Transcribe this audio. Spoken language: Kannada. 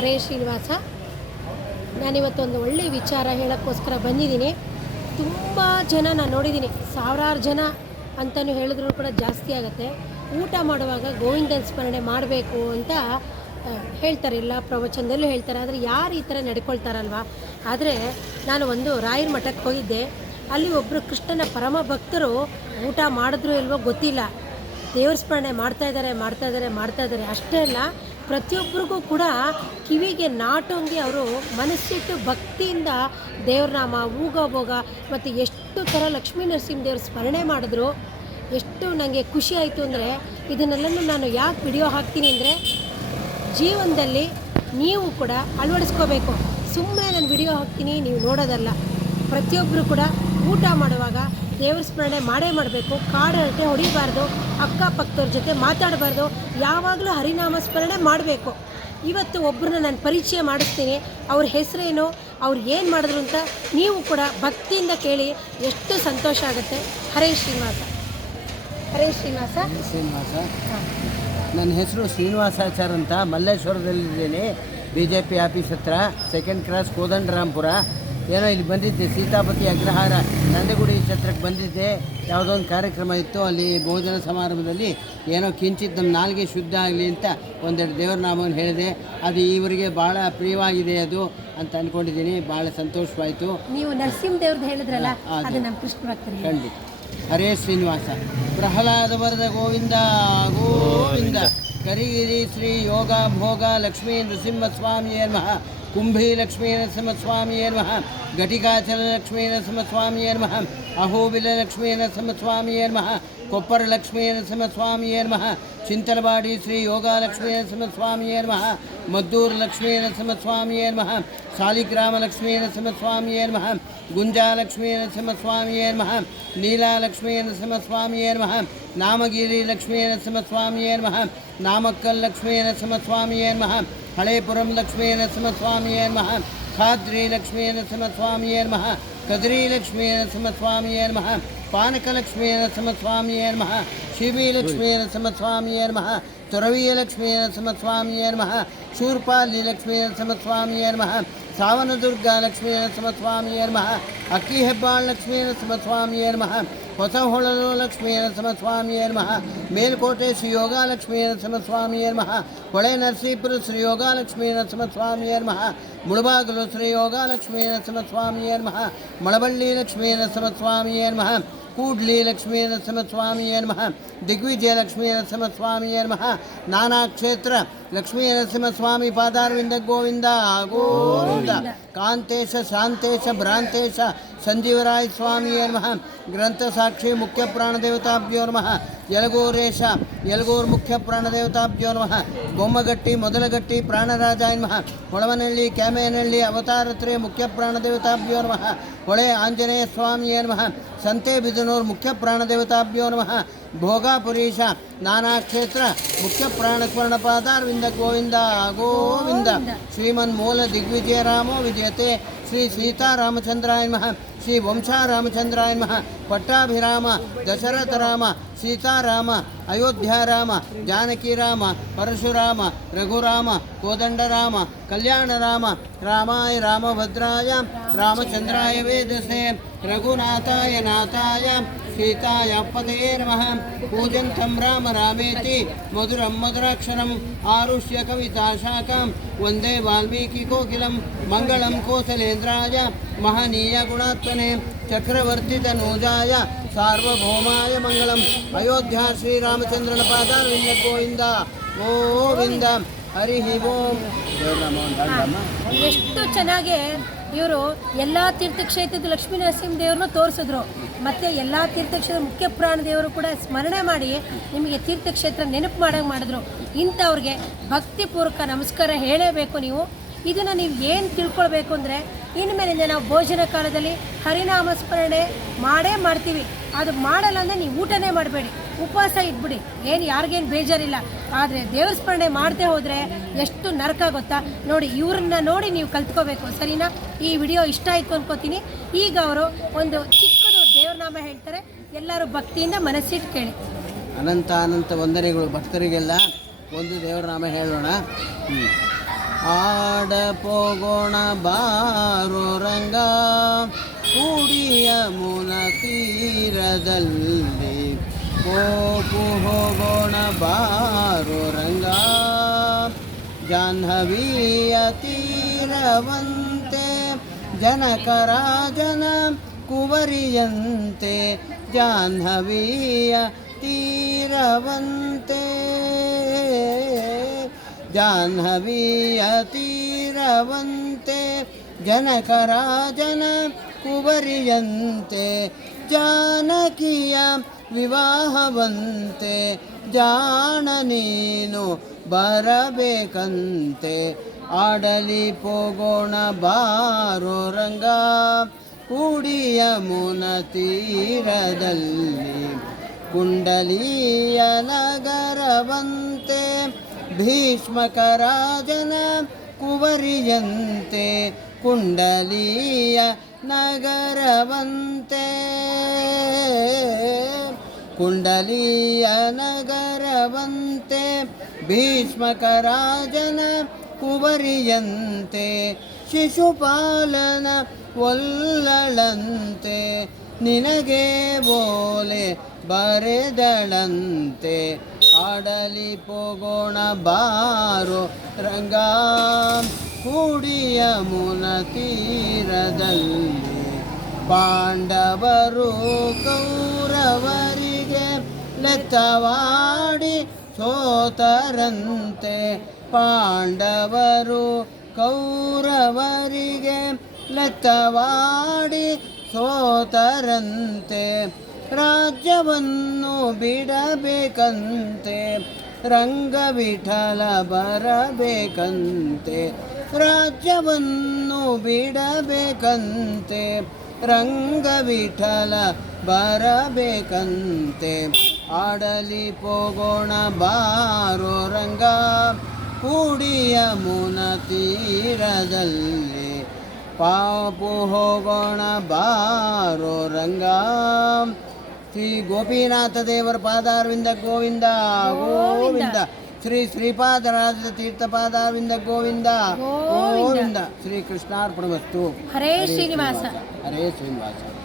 ಹರೇ ಶ್ರೀನಿವಾಸ. ನಾನಿವತ್ತೊಂದು ಒಳ್ಳೆಯ ವಿಚಾರ ಹೇಳೋಕ್ಕೋಸ್ಕರ ಬಂದಿದ್ದೀನಿ. ತುಂಬ ಜನ ನಾನು ನೋಡಿದ್ದೀನಿ. ಸಾವಿರಾರು ಜನ ಅಂತಲೂ ಹೇಳಿದ್ರು ಕೂಡ ಜಾಸ್ತಿ ಆಗುತ್ತೆ. ಊಟ ಮಾಡುವಾಗ ಗೋವಿಂದನ ಸ್ಮರಣೆ ಮಾಡಬೇಕು ಅಂತ ಹೇಳ್ತಾರೆ. ಎಲ್ಲ ಪ್ರವಚನದಲ್ಲೂ ಹೇಳ್ತಾರೆ. ಆದರೆ ಯಾರು ಈ ಥರ ನಡ್ಕೊಳ್ತಾರಲ್ವಾ? ಆದರೆ ನಾನು ಒಂದು ರಾಯರ ಮಠಕ್ಕೆ ಹೋಗಿದ್ದೆ. ಅಲ್ಲಿ ಒಬ್ಬರು ಕೃಷ್ಣನ ಪರಮ ಭಕ್ತರು ಊಟ ಮಾಡಿದ್ರು ಇಲ್ವೋ ಗೊತ್ತಿಲ್ಲ. ದೇವ್ರ ಸ್ಮರಣೆ ಮಾಡ್ತಾ ಇದ್ದಾರೆ ಮಾಡ್ತಾ ಇದ್ದಾರೆ ಮಾಡ್ತಾ ಇದ್ದಾರೆ. ಅಷ್ಟೇ ಅಲ್ಲ, ಪ್ರತಿಯೊಬ್ಬರಿಗೂ ಕೂಡ ಕಿವಿಗೆ ನಾಟೋಂಗೆ ಅವರು ಮನಸ್ಸಿಟ್ಟು ಭಕ್ತಿಯಿಂದ ದೇವ್ರನಾಮ, ಊಗ, ಭೋಗ ಮತ್ತು ಎಷ್ಟು ಥರ ಲಕ್ಷ್ಮೀ ನರಸಿಂಹ ದೇವ್ರ ಸ್ಮರಣೆ ಮಾಡಿದ್ರು, ಎಷ್ಟು ನನಗೆ ಖುಷಿ ಆಯಿತು ಅಂದರೆ ಇದನ್ನೆಲ್ಲನೂ ನಾನು ಯಾಕೆ ವಿಡಿಯೋ ಹಾಕ್ತೀನಿ ಅಂದರೆ ಜೀವನದಲ್ಲಿ ನೀವು ಕೂಡ ಅಳವಡಿಸ್ಕೋಬೇಕು. ಸುಮ್ಮನೆ ನಾನು ವಿಡಿಯೋ ಹಾಕ್ತೀನಿ, ನೀವು ನೋಡೋದಲ್ಲ. ಪ್ರತಿಯೊಬ್ಬರು ಕೂಡ ಊಟ ಮಾಡುವಾಗ ದೇವ್ರ ಸ್ಮರಣೆ ಮಾಡೇ ಮಾಡಬೇಕು ಕಾಡರಟೆ ಹೊಡಿಬಾರ್ದು ಅಕ್ಕಪಕ್ಕದವ್ರ ಜೊತೆ ಮಾತಾಡಬಾರ್ದು ಯಾವಾಗಲೂ ಹರಿನಾಮ ಸ್ಮರಣೆ ಮಾಡಬೇಕು. ಇವತ್ತು ಒಬ್ಬರನ್ನ ನಾನು ಪರಿಚಯ ಮಾಡಿಸ್ತೀನಿ. ಅವ್ರ ಹೆಸರೇನು ಅವ್ರು ಏನು ಮಾಡಿದ್ರು ಅಂತ ನೀವು ಕೂಡ ಭಕ್ತಿಯಿಂದ ಕೇಳಿ ಎಷ್ಟು ಸಂತೋಷ ಆಗುತ್ತೆ. ಹರೇ ಶ್ರೀನಿವಾಸ. ಹರೇ ಶ್ರೀನಿವಾಸ. ಶ್ರೀನಿವಾಸ. ನನ್ನ ಹೆಸರು ಶ್ರೀನಿವಾಸಾಚಾರ್ ಅಂತ ಮಲ್ಲೇಶ್ವರದಲ್ಲಿದ್ದೇನೆ. ಬಿ ಜೆ ಪಿ ಆಫೀಸ್ ಹತ್ರ ಸೆಕೆಂಡ್ ಕ್ರಾಸ್ ಕೋದಂಡರಾಮ್ಪುರ ಏನೋ ಇಲ್ಲಿ ಬಂದಿದ್ದೆ ಸೀತಾಪತಿ ಅಗ್ರಹಾರ ನಂದಗುಡಿ ಛತ್ರಕ್ಕೆ ಬಂದಿದ್ದೆ. ಯಾವುದೋ ಒಂದು ಕಾರ್ಯಕ್ರಮ ಇತ್ತು ಅಲ್ಲಿ ಭೋಜನ ಸಮಾರಂಭದಲ್ಲಿ ಏನೋ ಕಿಂಚಿತ್ ನಮ್ಮ ನಾಲ್ಗೆ ಶುದ್ಧ ಆಗಲಿ ಅಂತ ಒಂದೆರಡು ದೇವರ ನಾಮವನ್ನು ಹೇಳಿದೆ. ಅದು ಇವರಿಗೆ ಭಾಳ ಪ್ರಿಯವಾಗಿದೆ ಅದು ಅಂತ ಅಂದ್ಕೊಂಡಿದ್ದೀನಿ ಭಾಳ ಸಂತೋಷವಾಯಿತು. ನೀವು ನರಸಿಂಹ ದೇವ್ರದ್ದು ಹೇಳಿದ್ರಲ್ಲ ಅದು. ನಮ್ಮ ಕೃಷ್ಣ ಖಂಡಿತ. ಹರೇ ಶ್ರೀನಿವಾಸ. ಪ್ರಹ್ಲಾದ ವರದ ಗೋವಿಂದ ಗೋವಿಂದ ಕರಿಗಿರಿ ಶ್ರೀ ಯೋಗ ಭೋಗ ಲಕ್ಷ್ಮೀ ನೃಸಿಂಹ ಸ್ವಾಮಿಯೇ ನಮಃ ಕುಂಭಿ ಲಕ್ಷ್ಮೀ ನರಸಿಂಹ ಸ್ವಾಮಿಯೇ ನಮಃ ಘಟಿಕಾಚಲ ಲಕ್ಷ್ಮೀ ನರಸಿಂಹ ಸ್ವಾಮಿಯೇ ನಮಃ ಅಹೋಬಿಲ ಲಕ್ಷ್ಮೀ ನರಸಿಂಹ ಸ್ವಾಮಿಯೇ ನಮಃ ಕೊಪ್ಪರ ಲಕ್ಷ್ಮೀ ನರಸಿಂಹ ಸ್ವಾಮಿಯೇ ನಮಃ ಚಿಂತಲವಾಡಿ ಶ್ರೀ ಯೋಗ ಲಕ್ಷ್ಮೀ ನರಸಿಂಹ ಸ್ವಾಮಿಯೇ ನಮಃ ಮದ್ದೂರು ಲಕ್ಷ್ಮೀ ನರಸಿಂಹ ಸ್ವಾಮಿಯೇ ನಮಃ ಸಾಲಿಗ್ರಾಮ ಲಕ್ಷ್ಮೀ ನರಸಿಂಹ ಸ್ವಾಮಿಯೇ ನಮಃ ಗುಂಜಾ ಲಕ್ಷ್ಮೀ ನರಸಿಂಹ ಸ್ವಾಮಿಯೇ ನಮಃ ನೀಲಾ ಲಕ್ಷ್ಮೀ ನರಸಿಂಹ ಸ್ವಾಮಿಯೇ ನಮಃ ನಾಮಗಿರಿ ಲಕ್ಷ್ಮೀ ನರಸಿಂಹ ಸ್ವಾಮಿಯೇ ನಮಃ ನಾಮಕ್ಕಲ್ ಲಕ್ಷ್ಮೀ ನರಸಿಂಹ ಸ್ವಾಮಿಯೇ ನಮಃ ಹಳೇಪುರಂ ಲಕ್ಷ್ಮೀ ನರಸಿಂಹ ಸ್ವಾಮಿಯೇ ನಮಃ ಖಾದ್ರಿ ಲಕ್ಷ್ಮೀ ನರಸಿಂಹ ಸ್ವಾಮಿಯೇ ನಮಃ ಕದ್ರಿ ಲಕ್ಷ್ಮೀ ನರಸಿಂಹ ಸ್ವಾಮಿಯೇ ನಮಃ ಪಾನಕ ಲಕ್ಷ್ಮೀ ನರಸಿಂಹ ಸ್ವಾಮಿಯೇ ನಮಃ ಶಿವಿ ಲಕ್ಷ್ಮೀ ನರಸಿಂಹ ಸ್ವಾಮಿಯೇ ನಮಃ ತೊರವಿಯ ಲಕ್ಷ್ಮೀ ನರಸಿಂಹ ಸ್ವಾಮಿಯೇ ನಮಃ ಶೂರ್ಪಾಲಿ ಲಕ್ಷ್ಮೀ ನರಸಿಂಹ ಸ್ವಾಮಿಯೇ ನಮಃ ಸಾವನದುರ್ಗ ಲಕ್ಷ್ಮೀ ನರಸಿಂಹ ಸ್ವಾಮಿಯೇ ನಮಃ ಅಕ್ಕಿ ಹೆಬ್ಬಾಳ್ ಲಕ್ಷ್ಮೀ ನರಸಿಂಹ ಸ್ವಾಮಿಯೇ ನಮಃ ಹೊಸಹೊಳಲು ಲಕ್ಷ್ಮೀ ನರಸಿಂಹ ಸ್ವಾಮಿಯೇ ನಮಃ ಮೇಲ್ಕೋಟೆ ಶ್ರೀ ಯೋಗ ಲಕ್ಷ್ಮೀ ನರಸಿಂಹ ಸ್ವಾಮಿಯೇ ನಮಃ ಹೊಳೆ ನರಸೀಪುರ ಶ್ರೀ ಯೋಗ ಲಕ್ಷ್ಮೀ ನರಸಿಂಹ ಸ್ವಾಮಿಯೇ ನಮಃ ಮುಳಬಾಗಿಲು ಶ್ರೀ ಯೋಗ ಲಕ್ಷ್ಮೀ ನರಸಿಂಹ ಸ್ವಾಮಿಯೇ ನಮಃ ಮಳವಳ್ಳಿ ಲಕ್ಷ್ಮೀ ನರಸಿಂಹ ಸ್ವಾಮಿಯೇ ನಮಃ ಕೂಡ್ಲಿ ಲಕ್ಷ್ಮೀ ನರಸಿಂಹ ಸ್ವಾಮಿಯೇ ನಮಃ ದಿಗ್ವಿಜಯ ಲಕ್ಷ್ಮೀ ನರಸಿಂಹ ಸ್ವಾಮಿಯೇ ನಮಃ ನಾನಾ ಕ್ಷೇತ್ರ ಲಕ್ಷ್ಮೀ ನರಸಿಂಹ ಸ್ವಾಮಿ ಪಾದಾರವಿಂದ ಗೋವಿಂದ ಗೋವಿಂದ ಕಾಂತೇಶ ಶಾಂತೇಶ ಭ್ರಾಂತೇಶ ಸಂಜೀವರಾಯ ಸ್ವಾಮಿಯೇ ನಮಃ ಗ್ರಂಥ ಸಾಕ್ಷಿ ಮುಖ್ಯ ಪ್ರಾಣದೇವತಾಭ್ಯೋ ನಮಃ ಯಲಗೂರೇಶ ಯಲಗೂರು ಮುಖ್ಯ ಪ್ರಾಣದೇವತಾಭ್ಯೋ ನಮಃ. ಬೊಮ್ಮಗಟ್ಟಿ ಮೊದಲಗಟ್ಟಿ ಪ್ರಾಣರಾಜಾಯ ನಮಃ. ಹೊಳವನಹಳ್ಳಿ ಕ್ಯಾಮೇನಹಳ್ಳಿ ಅವತಾರತ್ರಿ ಮುಖ್ಯ ಪ್ರಾಣದೇವತಾಭ್ಯೋ ನಮಃ. ಹೊಳೆ ಆಂಜನೇಯ ಸ್ವಾಮಿಯೇ ನಮಃ. ಸಂತೆ ಬಿದನೂರು ಮುಖ್ಯ ಪ್ರಾಣದೇವತಾಭ್ಯೋ ನಮಃ. ಭೋಗಾಪುರೀಶ ನಾನಾ ಕ್ಷೇತ್ರ ಮುಖ್ಯ ಪ್ರಾಣ ಸ್ವರ್ಣ ಪಾದಾರವಿಂದ ಗೋವಿಂದ ಗೋವಿಂದ. ಶ್ರೀಮನ್ ಮೂಲ ದಿಗ್ವಿಜಯ ರಾಮೋ ವಿಜಯತೆ. ಶ್ರೀ ಸೀತಾರಾಮಚಂದ್ರಾಯ ನಮಃ. ಶ್ರೀ ವಂಶಾರಾಮಚಂದ್ರಾಯ ನಮಃ ಪಟ್ಟಾಭಿರಾಮ ದಶರಥ ರಾಮ ಸೀತಾರಾಮ ಅಯೋಧ್ಯಾರಾಮ ಜಾನಕಿ ರಾಮ ಪರಶುರಾಮ ರಘುರಾಮ ಕೋದಂಡರಾಮ ಕಲ್ಯಾಣರಾಮ ರಾಮಾಯ ರಾಮಭದ್ರಾಯ ರಾಮಚಂದ್ರಾಯ ವೇದಸೆ ರಘುನಾಥಾಯ ನಾಥಾಯ ಸೀತಾಯ ಪದಯೇ ನಮಃ ಪೂಜಂತಂ ರಾಮ ರಾಮೇತಿ ಮಧುರಂ ಮಧುರಾಕ್ಷರಂ ಆರುಷ್ಯ ಕವಿತಾ ಶಾಖಂ ವಂದೇ ವಾಲ್ಮೀಕಿ ಕೋಕಿಲಂ ಮಂಗಳಂ ಕೋಸಲೇಂದ್ರಾಯ ಸಾರ್ವಭೌಮಾಯ ಮಂಗಳಂ. ಅಯೋಧ್ಯ ಶ್ರೀರಾಮಚಂದ್ರನ ಪಾದಾರವಿಂದ ಗೋವಿಂದ. ಗೋವಿಂದ. ಹರಿ ಓಂ. ಎಷ್ಟು ಚೆನ್ನಾಗಿ ಇವರು ಎಲ್ಲ ತೀರ್ಥಕ್ಷೇತ್ರದ ಲಕ್ಷ್ಮೀ ನರಸಿಂಹ ದೇವ್ರನ್ನ ತೋರಿಸಿದ್ರು. ಮತ್ತು ಎಲ್ಲ ತೀರ್ಥಕ್ಷೇತ್ರ ಮುಖ್ಯ ಪ್ರಾಣ ದೇವರು ಕೂಡ ಸ್ಮರಣೆ ಮಾಡಿ ನಿಮಗೆ ತೀರ್ಥಕ್ಷೇತ್ರ ನೆನಪು ಮಾಡಂಗೆ ಮಾಡಿದ್ರು. ಇಂಥವ್ರಿಗೆ ಭಕ್ತಿಪೂರ್ವಕ ನಮಸ್ಕಾರ ಹೇಳೇಬೇಕು ನೀವು. ಇದನ್ನು ನೀವು ಏನು ತಿಳ್ಕೊಳ್ಬೇಕು ಅಂದರೆ, ಇನ್ಮೇಲಿಂದ ನಾವು ಭೋಜನ ಕಾಲದಲ್ಲಿ ಹರಿನಾಮ ಸ್ಮರಣೆ ಮಾಡೇ ಮಾಡ್ತೀವಿ. ಅದು ಮಾಡಲ್ಲ ಅಂದರೆ ನೀವು ಊಟನೇ ಮಾಡಬೇಡಿ. ಉಪವಾಸ ಇದ್ಬಿಡಿ ಏನು ಯಾರಿಗೇನು ಬೇಜಾರಿಲ್ಲ. ಆದರೆ ದೇವ್ರ ಸ್ಮರಣೆ ಮಾಡದೆ ಹೋದರೆ ಎಷ್ಟು ನರಕ ಗೊತ್ತಾ? ನೋಡಿ, ಇವ್ರನ್ನ ನೋಡಿ ನೀವು ಕಲ್ತ್ಕೋಬೇಕು. ಸರಿನಾ? ಈ ವಿಡಿಯೋ ಇಷ್ಟ ಆಯಿತು ಅನ್ಕೋತೀನಿ. ಈಗ ಅವರು ಒಂದು ಚಿಕ್ಕದು ದೇವ್ರ ನಾಮ ಹೇಳ್ತಾರೆ. ಎಲ್ಲರೂ ಭಕ್ತಿಯಿಂದ ಮನಸ್ಸಿಟ್ಟು ಕೇಳಿ. ಅನಂತ ಅನಂತ ವಂದನೆಗಳು. ಭಕ್ತರಿಗೆಲ್ಲ ಒಂದು ದೇವರ ನಾಮ ಹೇಳೋಣ. ಆಡ ಪೋಗೋಣ ಬಾರೋ ರಂಗ ಕೂಡಿಯ ಮುನ ತೀರದಲ್ಲಿ ಕೋಪು ಹೋಗೋಣ ಬಾರೋ ರಂಗ ಜಾಹ್ನವಿಯ ತೀರವಂತೆ ಜನಕರಾಜನ ಕುವರಿಯಂತೆ ಜಾಹ್ನವಿಯ ತೀರವಂತೆ ಜಾಹ್ನವಿಯ ತೀರವಂತೆ ಜನಕರಾಜನ ಕುವರಿಯಂತೆ, ಜಾನಕಿಯ ವಿವಾಹವಂತೆ, ಜಾಣ ನೀನು ಬರಬೇಕಂತೆ, ಆಡಲಿ ಪೋಗೋಣ ಬಾರೋ ರಂಗ, ಕೂಡಿಯ ಮುನ ತೀರದಲ್ಲಿ, ಕುಂಡಲಿಯ ನಗರವಂತೆ ಭೀಷ್ಮಕರಾಜನ ಕುವರಿಯಂತೆ ಕುಂಡಲೀಯ ನಗರವಂತೆ. ಕುಂಡಲೀಯ ನಗರವಂತೆ ಭೀಷ್ಮಕರಾಜನ ಕುವರಿಯಂತೆ ಶಿಶುಪಾಲನ ಒಲ್ಲಳಂತೆ ನಿನಗೆ ಬೋಲೆ ಬರೆದಳಂತೆ. ಆಡಲಿ ಪೋಗೋಣ ಬಾರೋ ರಂಗ. ಕೂಡಿಯ ಮುನ ತೀರದಲ್ಲಿ ಪಾಂಡವರು ಕೌರವರಿಗೆ ಲೆತ್ತವಾಡಿ ಸೋತರಂತೆ. ಪಾಂಡವರು ಕೌರವರಿಗೆ ಲೆತ್ತವಾಡಿ ಸೋತರಂತೆ, ರಾಜ್ಯವನ್ನು ಬಿಡಬೇಕಂತೆ, ರಂಗವಿಠಲ ಬರಬೇಕಂತೆ, ರಾಜ್ಯವನ್ನು ಬಿಡಬೇಕಂತೆ, ರಂಗವಿಠಲ ಬರಬೇಕಂತೆ. ಆಡಲಿ ಪೋಗೋಣ ಬಾರೋ ರಂಗ, ಕೂಡಿಯ ಮುನ ತೀರದಲ್ಲಿ. ಪಾಪು ಹೋಗೋಣ ಬಾರೋ ರಂಗ. ಶ್ರೀ ಗೋಪಿನಾಥ ದೇವರ ಪಾದಾರವಿಂದ ಗೋವಿಂದ ಗೋವಿಂದ. ಶ್ರೀ ಶ್ರೀಪಾದರಾಜ ತೀರ್ಥ ಪಾದಾರವಿಂದ ಗೋವಿಂದ ಗೋವಿಂದ. ಶ್ರೀ ಕೃಷ್ಣಾರ್ಪಣ ವಸ್ತು ಹರೇ ಶ್ರೀನಿವಾಸ. ಹರೇ ಶ್ರೀನಿವಾಸ.